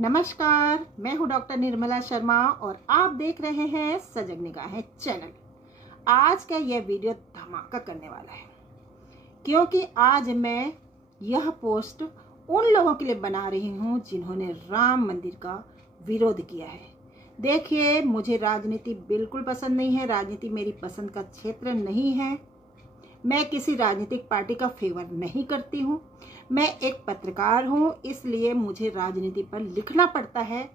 नमस्कार, मैं हूं डॉक्टर निर्मला शर्मा और आप देख रहे हैं सजग निगाहें चैनल। आज का यह वीडियो धमाका करने वाला है क्योंकि आज मैं यह पोस्ट उन लोगों के लिए बना रही हूं जिन्होंने राम मंदिर का विरोध किया है। देखिए, मुझे राजनीति बिल्कुल पसंद नहीं है, राजनीति मेरी पसंद का क्षेत्र नहीं है। मैं किसी राजनीतिक पार्टी का फेवर नहीं करती हूँ। मैं एक पत्रकार हूँ, इसलिए मुझे राजनीति पर लिखना पड़ता है,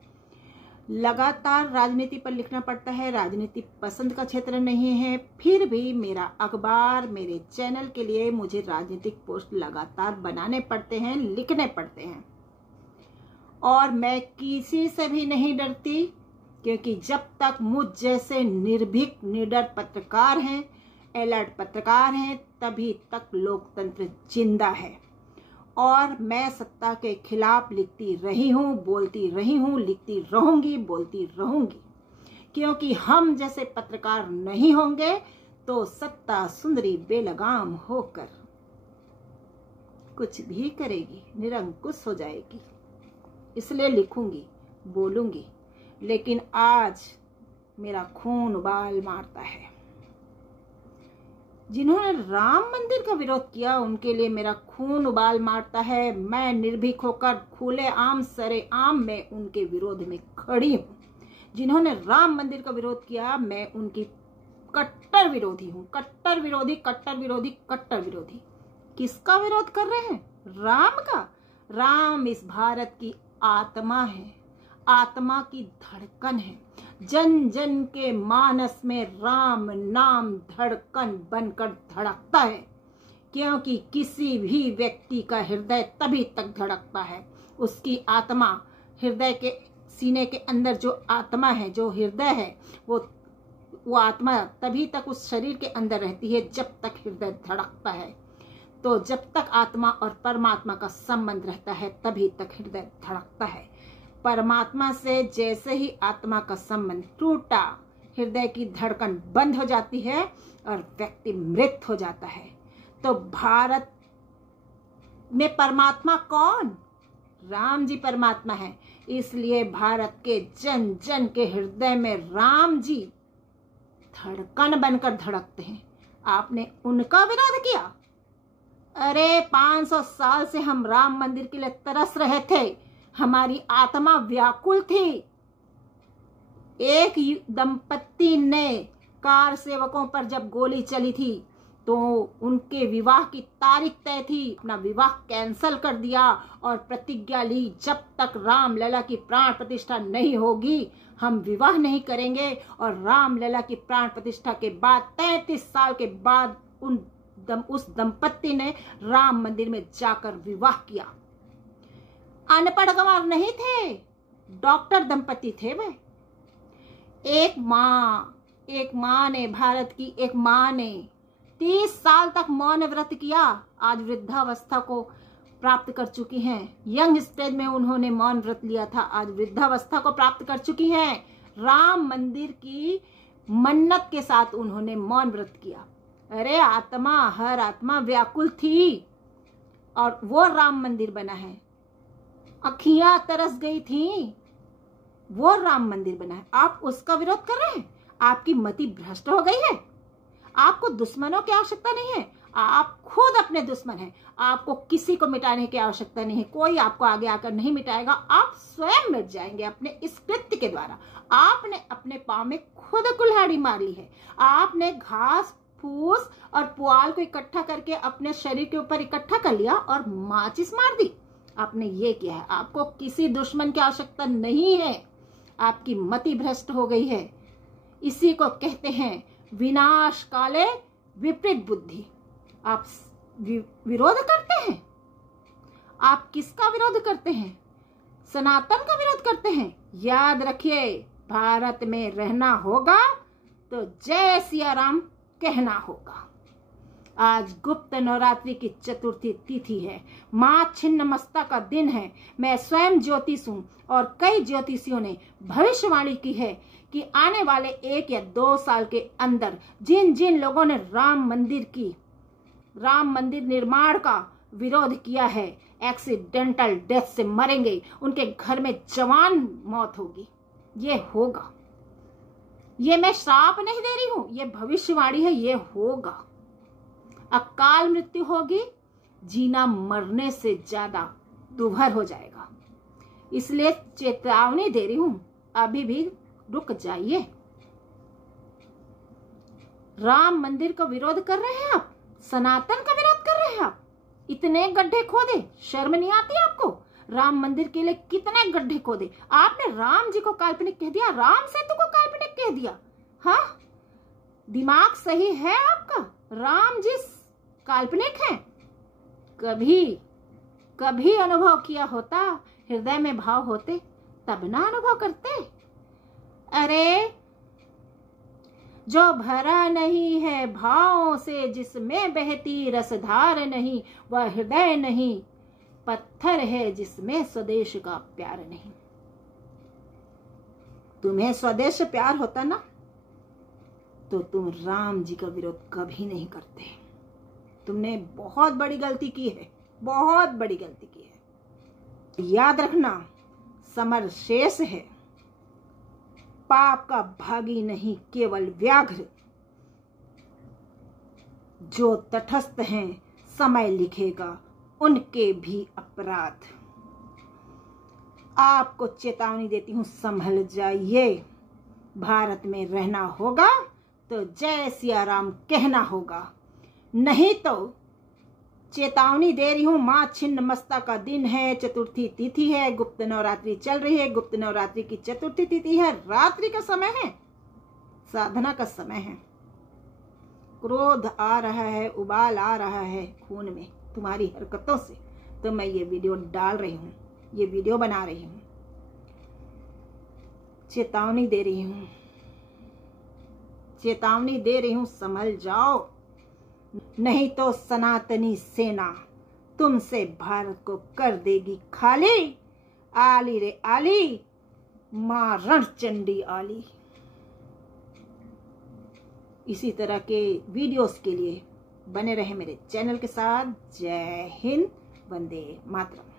लगातार राजनीति पर लिखना पड़ता है। राजनीति पसंद का क्षेत्र नहीं है, फिर भी मेरा अखबार, मेरे चैनल के लिए मुझे राजनीतिक पोस्ट लगातार बनाने पड़ते हैं, लिखने पड़ते हैं। और मैं किसी से भी नहीं डरती, क्योंकि जब तक मुझ जैसे निर्भीक निडर पत्रकार हैं, अलर्ट पत्रकार हैं, तभी तक लोकतंत्र जिंदा है। और मैं सत्ता के खिलाफ लिखती रही हूँ, बोलती रही हूँ, लिखती रहूंगी, बोलती रहूंगी, क्योंकि हम जैसे पत्रकार नहीं होंगे तो सत्ता सुंदरी बेलगाम होकर कुछ भी करेगी, निरंकुश हो जाएगी। इसलिए लिखूंगी, बोलूंगी, लेकिन आज मेरा खून उबाल मारता है। जिन्होंने राम मंदिर का विरोध किया उनके लिए मेरा खून उबाल मारता है। मैं निर्भीक होकर खुले आम सरेआम में उनके विरोध में खड़ी हूँ। जिन्होंने राम मंदिर का विरोध किया, मैं उनकी कट्टर विरोधी हूँ। कट्टर विरोधी, कट्टर विरोधी, कट्टर विरोधी। किसका विरोध कर रहे हैं? राम का। राम इस भारत की आत्मा है, आत्मा की धड़कन है। जन जन के मानस में राम नाम धड़कन बनकर धड़कता है, क्योंकि किसी भी व्यक्ति का हृदय तभी तक धड़कता है, उसकी आत्मा, हृदय के सीने के अंदर जो आत्मा है, जो हृदय है, वो आत्मा तभी तक उस शरीर के अंदर रहती है जब तक हृदय धड़कता है। तो जब तक आत्मा और परमात्मा का संबंध रहता है तभी तक हृदय धड़कता है। परमात्मा से जैसे ही आत्मा का संबंध टूटा, हृदय की धड़कन बंद हो जाती है और व्यक्ति मृत हो जाता है। तो भारत में परमात्मा कौन? राम जी परमात्मा है। इसलिए भारत के जन जन के हृदय में राम जी धड़कन बनकर धड़कते हैं। आपने उनका विरोध किया? अरे 500 साल से हम राम मंदिर के लिए तरस रहे थे, हमारी आत्मा व्याकुल थी। एक दंपत्ति ने कार सेवकों पर जब गोली चली थी तो उनके विवाह की तारीख तय थी, अपना विवाह कैंसिल कर दिया और प्रतिज्ञा ली, जब तक राम लला की प्राण प्रतिष्ठा नहीं होगी हम विवाह नहीं करेंगे। और राम लला की प्राण प्रतिष्ठा के बाद 33 साल के बाद उस दंपत्ति ने राम मंदिर में जाकर विवाह किया। अनपढ़ गंवार नहीं थे, डॉक्टर दंपति थे वे। एक माँ ने, भारत की एक माँ ने 30 साल तक मौन व्रत किया, आज वृद्धावस्था को प्राप्त कर चुकी हैं। यंग स्टेज में उन्होंने मौन व्रत लिया था, आज वृद्धावस्था को प्राप्त कर चुकी हैं। राम मंदिर की मन्नत के साथ उन्होंने मौन व्रत किया। अरे आत्मा, हर आत्मा व्याकुल थी और वो राम मंदिर बना है। अखियां तरस गई थी, वो राम मंदिर बना है। आप उसका विरोध कर रहे हैं? आपकी मति भ्रष्ट हो गई है। आपको दुश्मनों की आवश्यकता नहीं है, आप खुद अपने दुश्मन हैं। आपको किसी को मिटाने की आवश्यकता नहीं है, कोई आपको आगे आकर नहीं मिटाएगा, आप स्वयं मिट जाएंगे अपने इस कृत्य के द्वारा। आपने अपने पांव में खुद कुल्हाड़ी मार ली है। आपने घास फूस और पुआल को इकट्ठा करके अपने शरीर के ऊपर इकट्ठा कर लिया और माचिस मार दी। आपने ये किया है। आपको किसी दुश्मन की आवश्यकता नहीं है, आपकी मति भ्रष्ट हो गई है। इसी को कहते हैं विनाश काले विपरीत बुद्धि। आप विरोध करते हैं। आप किसका विरोध करते हैं? सनातन का विरोध करते हैं। याद रखिए, भारत में रहना होगा तो जय सिया राम कहना होगा। आज गुप्त नवरात्रि की चतुर्थी तिथि है, माँ छिन्नमस्ता का दिन है। मैं स्वयं ज्योतिष हूँ और कई ज्योतिषियों ने भविष्यवाणी की है कि आने वाले 1 या 2 साल के अंदर जिन जिन लोगों ने राम मंदिर निर्माण का विरोध किया है, एक्सीडेंटल डेथ से मरेंगे, उनके घर में जवान मौत होगी। ये होगा, ये मैं श्राप नहीं दे रही हूं, ये भविष्यवाणी है, ये होगा। अकाल मृत्यु होगी, जीना मरने से ज्यादा दुभर हो जाएगा। इसलिए चेतावनी दे रही हूं, अभी भी रुक जाइए। राम मंदिर का विरोध कर रहे हैं आप, सनातन का विरोध कर रहे हैं आप, इतने गड्ढे खोदे, शर्म नहीं आती आपको? राम मंदिर के लिए कितने गड्ढे खोदे आपने, राम जी को काल्पनिक कह दिया, राम सेतु को काल्पनिक कह दिया। हाँ, दिमाग सही है आपका? राम जी काल्पनिक हैं? कभी अनुभव किया होता, हृदय में भाव होते, तब ना अनुभव करते। अरे जो भरा नहीं है भावों से, जिसमें बहती रसधार नहीं, वह हृदय नहीं, पत्थर है जिसमें स्वदेश का प्यार नहीं। तुम्हें स्वदेश प्यार होता ना, तो तुम राम जी का विरोध कभी नहीं करते। तुमने बहुत बड़ी गलती की है, बहुत बड़ी गलती की है। याद रखना, समर शेष है, पाप का भागी नहीं केवल व्याघ्र। जो तटस्थ हैं समय लिखेगा उनके भी अपराध। आपको चेतावनी देती हूं, संभल जाइए। भारत में रहना होगा तो जय सिया राम कहना होगा, नहीं तो चेतावनी दे रही हूं, मां छिन्न मस्ता का दिन है, चतुर्थी तिथि है, गुप्त नवरात्रि चल रही है, गुप्त नवरात्रि की चतुर्थी तिथि है, रात्रि का समय है, साधना का समय है। क्रोध आ रहा है, उबाल आ रहा है खून में तुम्हारी हरकतों से, तो मैं ये वीडियो डाल रही हूं, ये वीडियो बना रही हूं, चेतावनी दे रही हूं, चेतावनी दे रही हूं, संभल जाओ, नहीं तो सनातनी सेना तुमसे भारत को कर देगी खाली। आली रे आली, मां रणचंडी आली। इसी तरह के वीडियोस के लिए बने रहे मेरे चैनल के साथ। जय हिंद, वंदे मातरम।